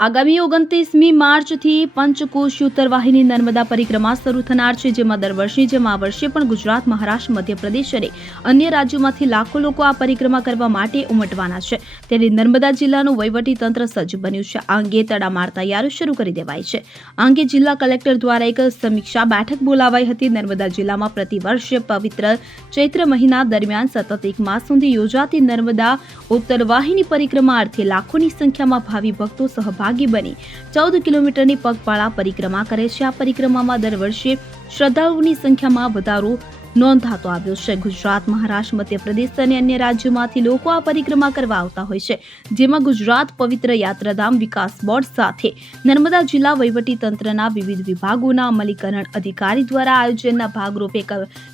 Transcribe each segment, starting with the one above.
આગામી 29મી માર્ચથી પંચકોશી ઉત્તરવાહિની નર્મદા પરિક્રમા શરૂ થનાર છે, જેમાં દર વર્ષની જેમ આ વર્ષે પણ ગુજરાત, મહારાષ્ટ્ર, મધ્યપ્રદેશ અને અન્ય રાજ્યોમાંથી લાખો લોકો આ પરિક્રમા કરવા માટે ઉમટવાના છે. ત્યારે નર્મદા જિલ્લાનું વહીવટીતંત્ર સજ્જ બન્યું છે. આ અંગે તડામાર તૈયારીઓ શરૂ કરી દેવાઈ છે. આ અંગે જિલ્લા કલેક્ટર દ્વારા એક સમીક્ષા બેઠક બોલાવાઈ હતી. નર્મદા જિલ્લામાં પ્રતિવર્ષ પવિત્ર ચૈત્ર મહિના દરમિયાન સતત એક માસ સુધી યોજાતી નર્મદા ઉત્તરવાહિની પરિક્રમા અર્થે લાખોની સંખ્યામાં ભાવિ ભક્તો સહભાગી બની 14 કિલોમીટરની પગપાળા પરિક્રમા કરે છે. આ પરિક્રમામાં દર વર્ષે શ્રદ્ધાળુઓની સંખ્યામાં વધારો નોંધાતો આવ્યો છે. ગુજરાત, મહારાષ્ટ્ર, મધ્યપ્રદેશ અને અન્ય રાજ્યોમાંથી લોકો આ પરિક્રમા કરવા આવતા હોય છે, જેમાં ગુજરાત પવિત્ર યાત્રાધામ વિકાસ બોર્ડ સાથે નર્મદા જિલ્લા વહીવટીતંત્રના વિવિધ વિભાગોના અમલીકરણ અધિકારી દ્વારા આયોજનના ભાગરૂપે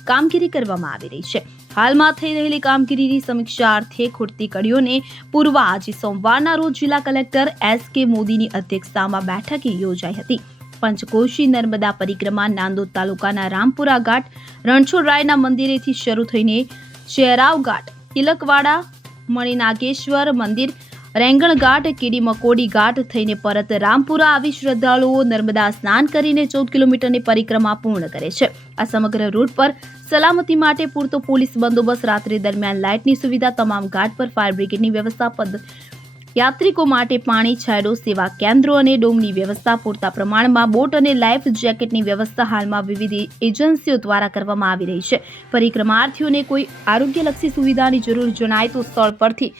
કામગીરી કરવામાં આવી રહી છે. હાલમાં થઈ રહેલી કામગીરીની સમીક્ષા અર્થે ખૂટતી કડીઓને પૂરવા આજે સોમવારના રોજ જિલ્લા કલેક્ટર એસ.કે. મોદીની અધ્યક્ષતામાં બેઠક યોજાઈ હતી. પંચકોશી નર્મદા પરિક્રમા નાંદોદ તાલુકાના રામપુરા ઘાટ, રણછોડરાયના મંદિરેથી શરૂ થઈને શેરાવ ઘાટ, તિલકવાડા, મણિનાગેશ્વર મંદિર, રેંગણ ઘાટ, કેડી મકોડી ઘાટ થઈને પરત રામપુરા આવી શ્રદ્ધાળુઓ નર્મદા સ્નાન કરીને 14 કિલોમીટરની પરિક્રમા પૂર્ણ કરે છે. આ સમગ્ર રૂટ પર સલામતી માટે પૂરતો પોલીસ બંદોબસ્ત, રાત્રિ દરમિયાન લાઇટની સુવિધા, તમામ ઘાટ પર ફાયર બ્રિગેડની વ્યવસ્થા, યાત્રિકો માટે પાણી, છાંયડો, સેવા કેન્દ્રો અને ડોમની વ્યવસ્થા, પૂરતા પ્રમાણમાં બોટ અને લાઈફ જેકેટની વ્યવસ્થા હાલમાં વિવિધ એજન્સીઓ દ્વારા કરવામાં આવી રહી છે. પરિક્રમાર્થીઓને કોઈ આરોગ્યલક્ષી સુવિધાની જરૂર જણાય તો સ્થળ પરથી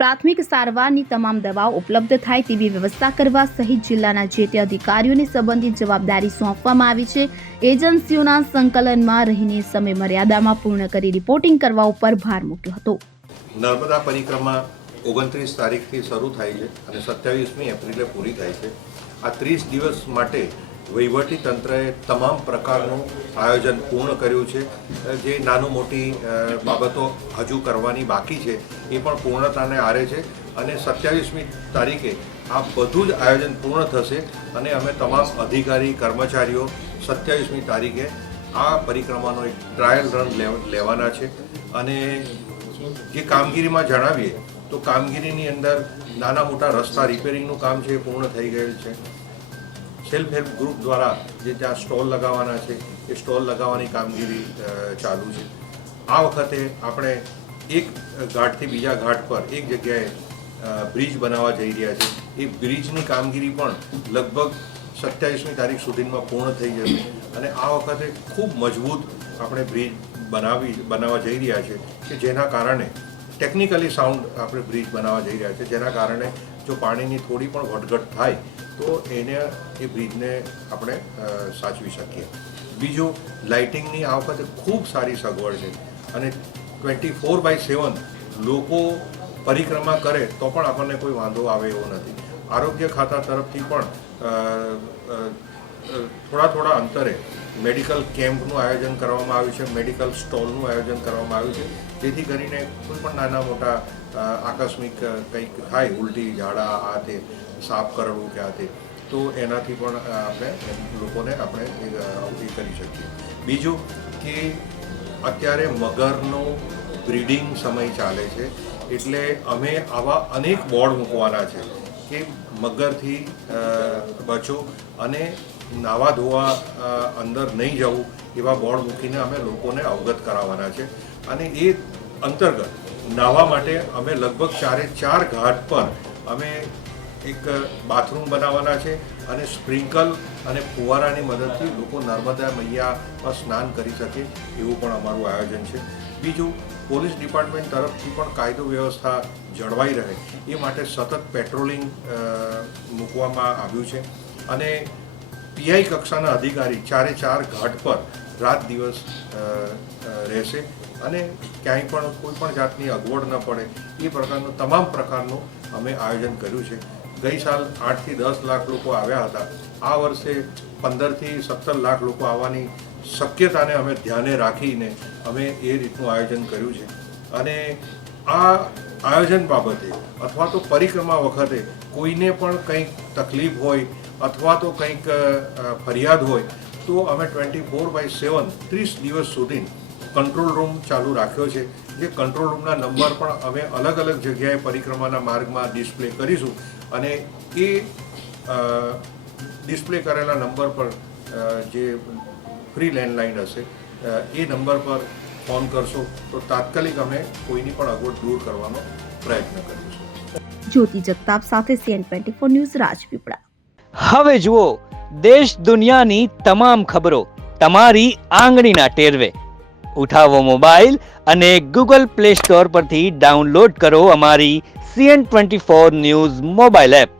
પ્રાથમિક સારવારની તમામ દવાઓ ઉપલબ્ધ થાય તેવી વ્યવસ્થા કરવા સહિત જિલ્લાના જે તે અધિકારીઓને સંબંધિત જવાબદારી સોંપવામાં આવી છે. એજન્સીઓના સંકલનમાં રહીને સમય મર્યાદામાં પૂર્ણ કરી રિપોર્ટિંગ કરવા ઉપર ભાર મૂક્યો હતો. નર્મદા પરિક્રમા 29 તારીખથી શરૂ થાય છે અને 27મી એપ્રિલે પૂરી થાય છે. આ 30 દિવસ માટે વહીવટી તંત્રએ તમામ પ્રકારનું આયોજન પૂર્ણ કર્યું છે. જે નાનું મોટી બાબતો હજુ કરવાની બાકી છે એ પણ પૂર્ણતાને આરે છે અને 27મી તારીખે આ બધું જ આયોજન પૂર્ણ થશે અને અમે તમામ અધિકારી કર્મચારીઓ 27મી તારીખે આ પરિક્રમાનો એક ટ્રાયલ રન લેવાના છે. અને જે કામગીરીમાં જણાવીએ તો કામગીરીની અંદર નાના મોટા રસ્તા રિપેરિંગનું કામ છે એ પૂર્ણ થઈ ગયેલ છે. સેલ્ફ હેલ્પ ગ્રુપ દ્વારા જે ત્યાં સ્ટોલ લગાવવાના છે એ સ્ટોલ લગાવવાની કામગીરી ચાલુ છે. આ વખતે આપણે એક ઘાટથી બીજા ઘાટ પર એક જગ્યાએ બ્રિજ બનાવવા જઈ રહ્યા છે. એ બ્રિજની કામગીરી પણ લગભગ 27મી તારીખ સુધીમાં પૂર્ણ થઈ જશે અને આ વખતે ખૂબ મજબૂત આપણે બ્રિજ બનાવવા જઈ રહ્યા છે કે જેના કારણે ટેકનિકલી સાઉન્ડ આપણે બ્રિજ બનાવવા જઈ રહ્યા છે, જેના કારણે જો પાણીની થોડી પણ વધઘટ થાય તો એ બ્રિજને આપણે સાચવી શકીએ. બીજું, લાઇટિંગની આ વખતે ખૂબ સારી સગવડ છે અને 24/7 લોકો પરિક્રમા કરે તો પણ આપણને કોઈ વાંધો આવે એવો નથી. આરોગ્ય ખાતા તરફથી પણ થોડા અંતરે મેડિકલ કેમ્પનું આયોજન કરવામાં આવ્યું છે, મેડિકલ સ્ટોલનું આયોજન કરવામાં આવ્યું છે, જેથી કરીને કોઈ પણ નાના મોટા આકસ્મિક કંઈક થાય, ઉલટી, ઝાડા, આ તે સાફ કરવું કે આ તે, તો એનાથી પણ આપણે લોકોને આપણે એ કરી શકીએ. બીજું કે અત્યારે મગરનો બ્રીડિંગ સમય ચાલે છે એટલે અમે આવા અનેક બોર્ડ મૂકવાના છે કે મગરથી બચો અને નાવા ધોવા અંદર નહીં જવું એવા બોર્ડ મૂકીને અમે લોકોને અવગત કરાવવાના છે. અને એ અંતર્ગત નાહવા માટે અમે લગભગ 4 ઘાટ પર અમે એક બાથરૂમ બનાવવાના છે અને સ્પ્રિંકલ અને ફુવારાની મદદથી લોકો નર્મદા મૈયામાં સ્નાન કરી શકે એવું પણ અમારું આયોજન છે. બીજું, પોલીસ ડિપાર્ટમેન્ટ તરફથી પણ કાયદો વ્યવસ્થા જળવાઈ રહે એ માટે સતત પેટ્રોલિંગ મૂકવામાં આવ્યું છે અને પીઆઈ કક્ષાના અધિકારી 4 ઘાટ પર રાત દિવસ રહેશે અને ક્યાંય પણ કોઈ પણ જાતની અગવડ ન પડે એ પ્રકારનું તમામ પ્રકારનું અમે આયોજન કર્યું છે. ગઈ સાલ 8થી 10 લાખ લોકો આવ્યા હતા. આ વર્ષે 15થી 17 લાખ લોકો આવવાની શક્યતાને અમે ધ્યાને રાખીને અમે એ રીતનું આયોજન કર્યું છે. અને આ આયોજન બાબતે અથવા તો પરિક્રમા વખતે કોઈને પણ કંઈક તકલીફ હોય અથવા તો કંઈક ફરિયાદ હોય તો અમે 24/7 30 દિવસ સુધી કંટ્રોલ રૂમ ચાલુ રાખ્યો છે. જે કંટ્રોલ રૂમના નંબર પણ અમે અલગ અલગ જગ્યાએ પરિક્રમાના માર્ગમાં ડિસ્પ્લે કરીશું અને એ ડિસ્પ્લે કરેલા નંબર પર જે ફ્રી લેન્ડલાઇન હશે એ નંબર પર ફોન કરશો તો તાત્કાલિક અમે કોઈની પણ અગવડ દૂર કરવાનો પ્રયત્ન કરીશું. જ્યોતિ જગતાપ સાથે CN24 ન્યૂઝ રાજપીપળા. હવે જુઓ દેશ દુનિયાની તમામ ખબરો તમારી આંગળીના ટેરવે. ઉઠાવો મોબાઈલ અને Google Play Store પરથી ડાઉનલોડ કરો અમારી CN24 ન્યૂઝ મોબાઈલ એપ.